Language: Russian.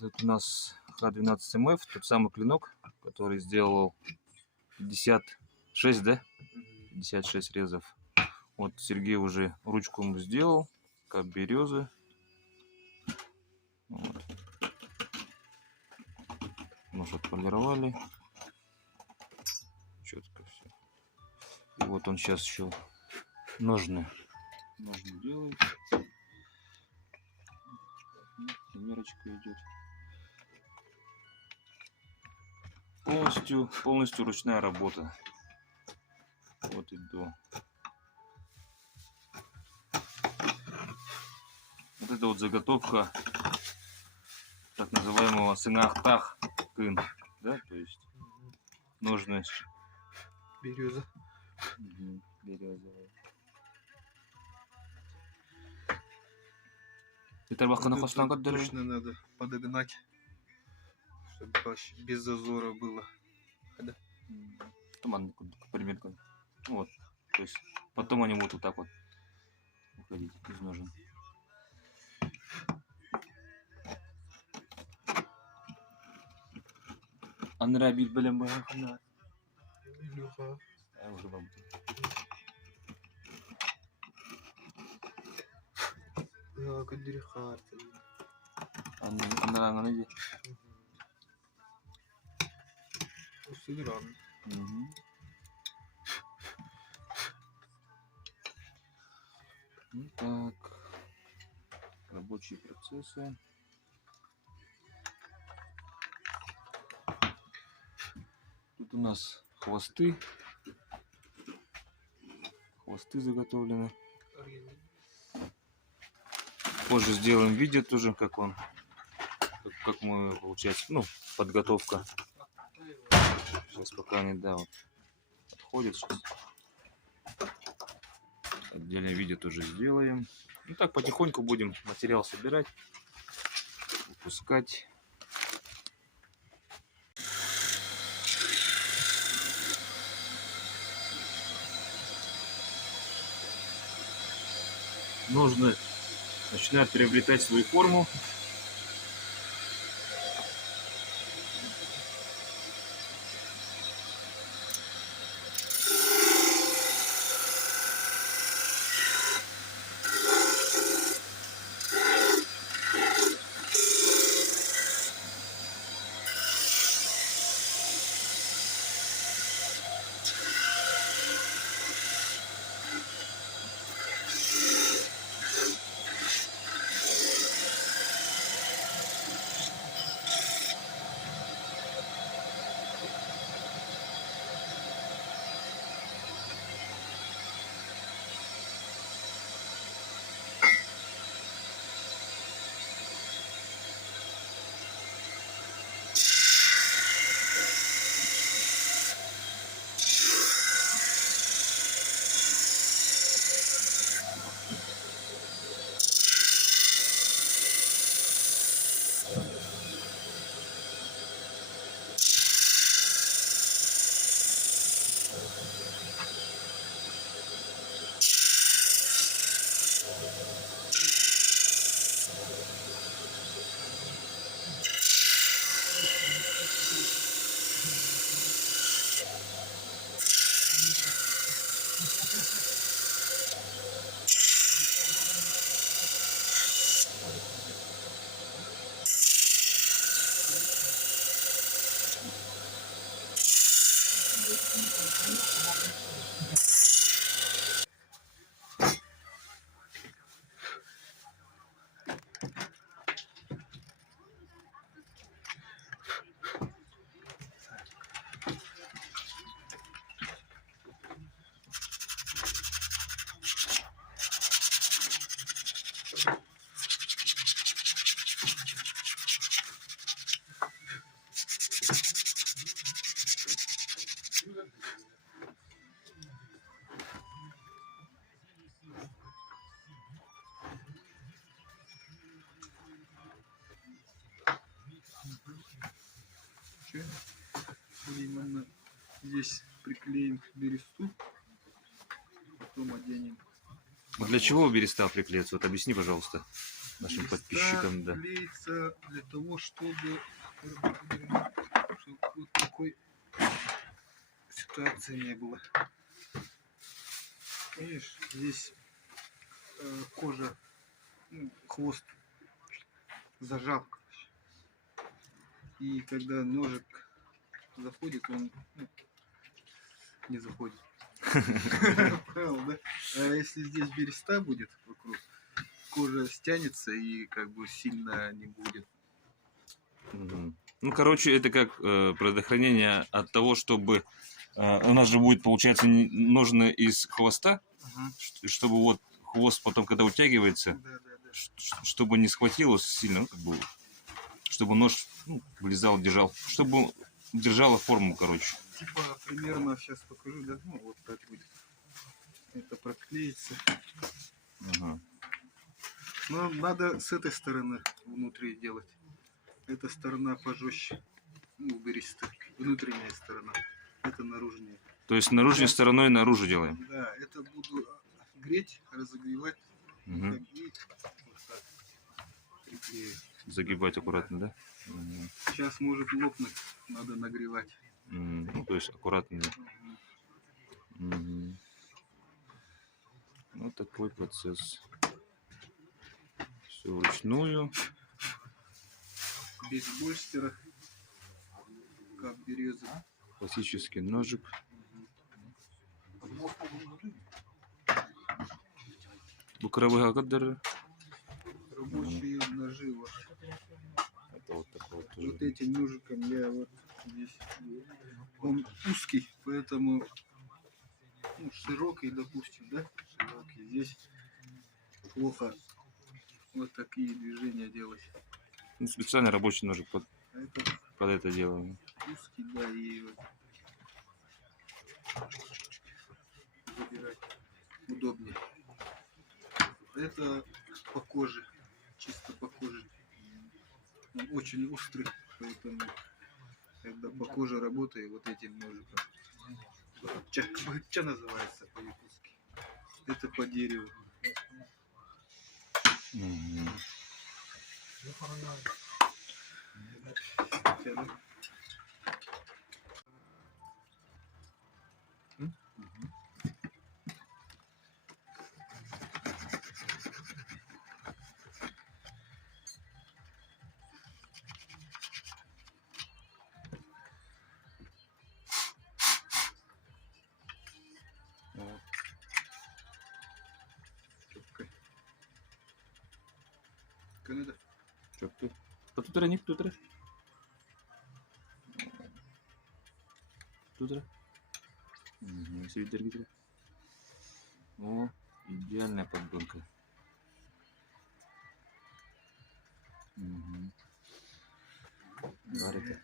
Тут у нас Х12МФ, тот самый клинок, который сделал 56, да? 56 резов. Вот Сергей уже ручку ему сделал, как березы. Вот. Нож отполировали. Четко все. И вот он сейчас еще ножны делает. Примерочка идет. Полностью ручная работа. Вот и до. Вот это вот заготовка так называемого сынахтах кын, да, то есть ножны береза. Березовая. Это точно надо подогнать, чтобы без зазора было. Туман, примерно. Вот. То есть потом они будут вот так вот уходить из ножен. Анрабиль белем бахна. Илюха. Уже бабу. Ya Kadir Kharta. Анрана найди. Усыгран. Так, рабочие процессы. Тут у нас хвосты заготовлены. Позже сделаем видео тоже, как он, как мы, получается, ну, подготовка. Сейчас пока не, да, вот отходит сейчас. Отдельное видео тоже сделаем. Ну так потихоньку будем материал собирать, выпускать. Нужно начинать приобретать свою форму. Именно здесь приклеим бересту, потом оденем. Для чего береста приклеится? Вот объясни, пожалуйста. нашим Листа подписчикам, да. клеится для того, чтобы вот такой ситуации не было. Видишь, здесь кожа, ну, хвост зажав. И когда ножик заходит, он не заходит. Понял, да? А если здесь береста будет вокруг, кожа стянется и как бы сильно не будет. Мгм. Ну, короче, это как предохранение от того, чтобы... у нас же будет, получается, ножны из хвоста, Ага. чтобы вот хвост потом, когда утягивается, Да, да, да. чтобы не схватило сильно, ну, как бы, чтобы нож влезал, держал, чтобы держала форму, короче. Типа примерно сейчас покажу, да? Ну, вот так будет. Это проклеится. Ага. Но надо с этой стороны внутри делать. Эта сторона пожестче. Ну, бересты. Внутренняя сторона. Это наружная. То есть наружной стороной наружу делаем. Да, это буду греть, разогревать. Мгм. И вот так приклею. Загибать аккуратно, да? Мгм. Сейчас может лопнуть, надо нагревать. Ну, то есть аккуратно, да. Мгм. Мгм. Вот такой процесс. Все вручную. Без больстера, как береза. Классический ножик. Буковые кадры. Рабочие ножи. Вот. Это вот такой вот Вот тоже. этим ножиком я вот здесь. Он узкий, поэтому широкий, допустим, да? Широкий. Здесь плохо вот такие движения делать. Ну, специально рабочий ножик А это под это делаем. узкий, да, и вот забирать удобнее. Это по коже, чисто по коже. Он очень острый, поэтому когда по коже работаю вот этим ножиком. Бахча называется по-якутски. Это по дереву. Мгм. Хотя, да? Вот. Чётко. Канада. Чё ты? Потутра, не потутра. Тутра. Свитер гитра. О, идеальная подгонка. Угу. Варика.